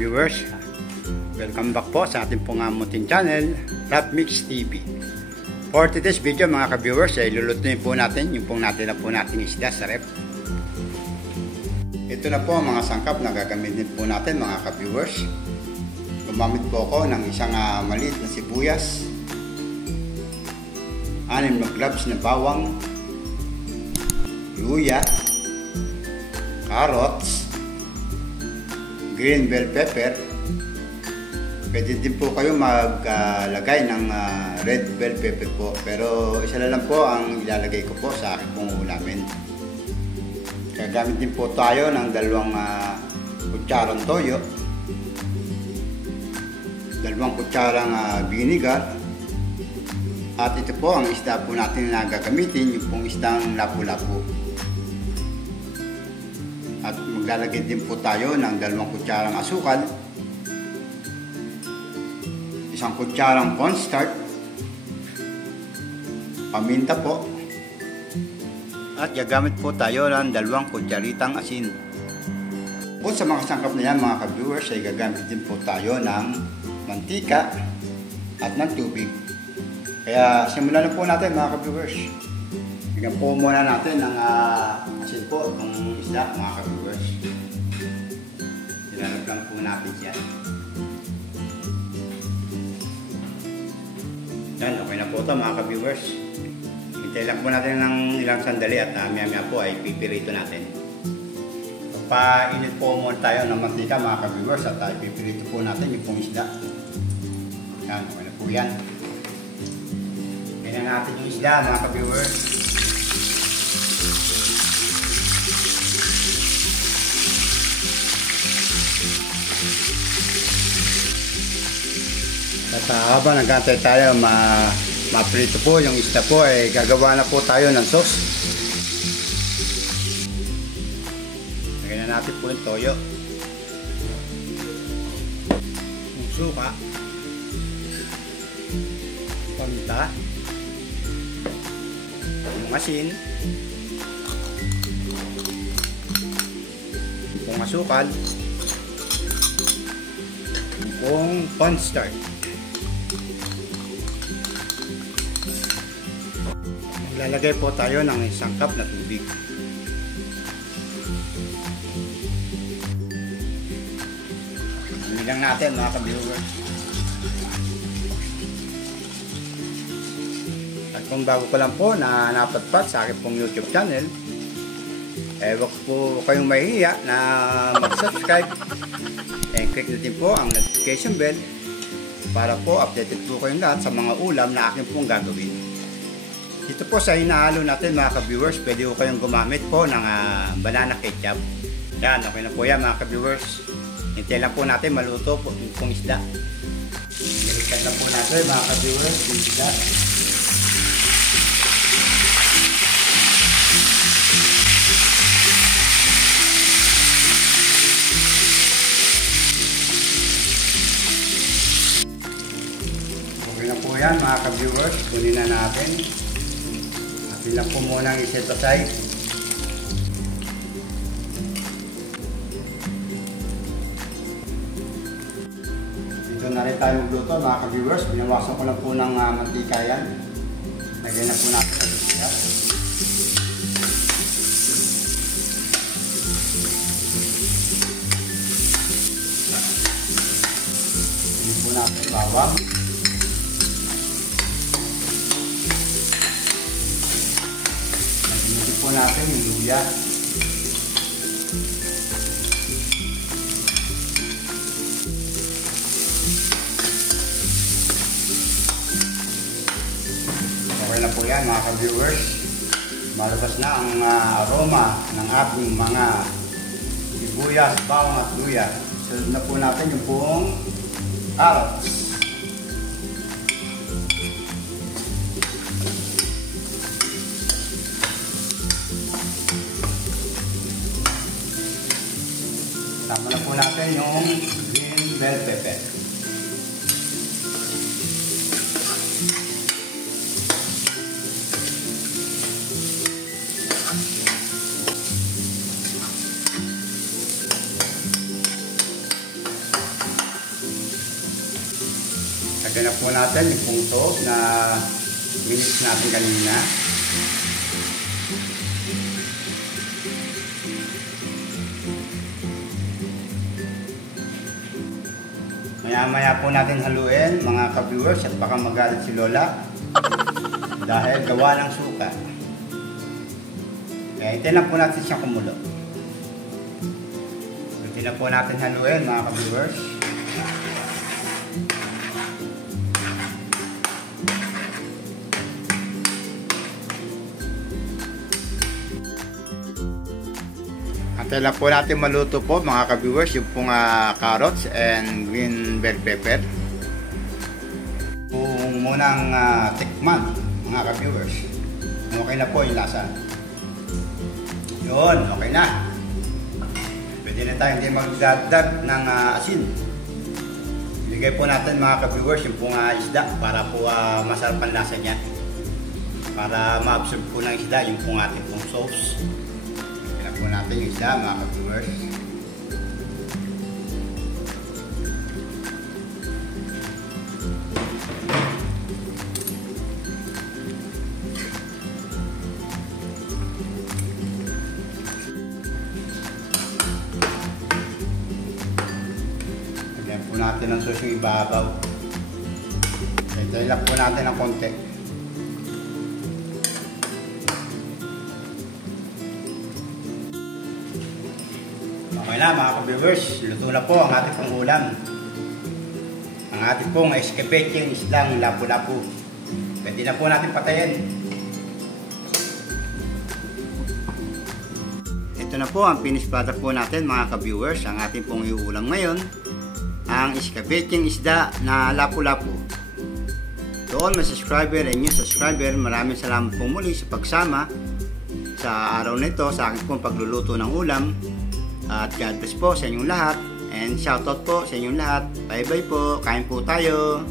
ka-viewers, welcome back po sa ating pong munting channel, Rap Mix TV. For today's video mga ka-viewers, ay lulutuin po natin yung pong natin isda sa rep. Ito na po ang mga sangkap na gagamitin po natin mga ka-viewers. Gumamit po ako ng isang maliit na sibuyas, 6 na cloves na bawang, luya, carrots, green bell pepper. Pwede din po kayo maglagay ng red bell pepper po, pero isa na lang po ang ilalagay ko po sa aking pong ulamin. Gagamit din po tayo ng 2 kutsarang toyo, 2 kutsarang vinegar, at ito po ang isda po natin na gagamitin, yung pong isdang lapu-lapu. At maglalagay din po tayo ng 2 kutsarang asukal, 1 kutsarang cornstarch, paminta po, at gagamit po tayo ng 2 kutsaritang asin. Bukod sa mga sangkap na yan mga ka-viewers, ay gagamit din po tayo ng mantika at ng tubig. Kaya simulan na po natin mga ka-viewers. Bigyan po muna natin ng asin po itong isda mga ka-viewers. Ilalagay lang po natin siya. Yan, okay na po ito mga ka-viewers. Hintay lang po natin ng ilang sandali at maya-maya po ay pipirito natin. Painit po muna tayo ng mantika mga ka-viewers at pipirito po natin yung pong isda. Yan, okay na po yan. Ganyan natin yung isda mga ka-viewers. At habang nag-antay tayo ma-prito po yung isda po, ay gagawa na po tayo ng sauce. Lagyan na natin po yung toyo, yung suka, paminta, yung asin, yung asukal, yung cornstarch. Lalagay po tayo ng 1 cup na tubig. Lang natin mga ka-viewers. At kung bago ko lang po na napadpad sa akin pong YouTube channel, wag po kayong mahihiya na mag-subscribe and click na din po ang notification bell para po updated po kayong lahat sa mga ulam na akin pong gagawin. Dito po sa hinahalo natin mga ka-viewers, pwede po kayong gumamit po ng banana ketchup. Yan, okay na po yan mga ka-viewers. Hintay lang po natin maluto po yung isda. Balikan lang po natin mga ka-viewers yung isda. Okay na po yan mga ka-viewers, kunin na natin. Atin lang po muna ang iset aside. Dito na rin tayo magluto mga ka-viewers. Binawasan ko lang po ng mantika yan. Lagyan na po natin sa isda. Lagyan po natin bawang. Po natin yung luya. Okay na po yan mga ka-viewers. Malabas na ang aroma ng ating mga sibuyas, bawang at luya. Sunod na po natin yung buong carrots. Tama na po natin yung green bell pepper. Lagyan na po natin yung puto na minix natin kanina. Maya-maya po natin haluin mga ka-viewers at baka magalit si Lola dahil gawa ng suka. Kaya hintayin lang po natin siyang kumulo. Hintayin na po natin haluin mga ka-viewers. Hintayin lang po natin maluto po mga ka-viewers yung pong carrots and green bell pepper. Kung munang tikman mga ka-viewers, okay na po yung lasa. Yun, okay na. Pwede na tayo hindi magdagdag ng asin. Ilagay po natin mga ka-viewers yung pong isda para po masarap ang lasa niya. Para ma-absorb po ng isda yung pong ating pong sauce. Ilagay po natin yung isda mga ka-viewers. Lagyan po natin ang sauce yung ibabaw. Hintayin lang po natin ng konti. Okay na mga ka-viewers, luto na po ang ating pong ulam. Ang ating pong escabeche islang lapu-lapu. Pwede na po natin patayin. Ito na po ang finished product po natin mga ka-viewers. Ang ating pong iuulam ngayon, ang escabeche isda na lapu-lapu. To all my subscriber and new subscriber, maraming salamat po muli sa pagsama sa araw nito sa aking pong pagluluto ng ulam. At God bless po sa inyong lahat. And shoutout po sa inyong lahat. Bye bye po. Kain po tayo.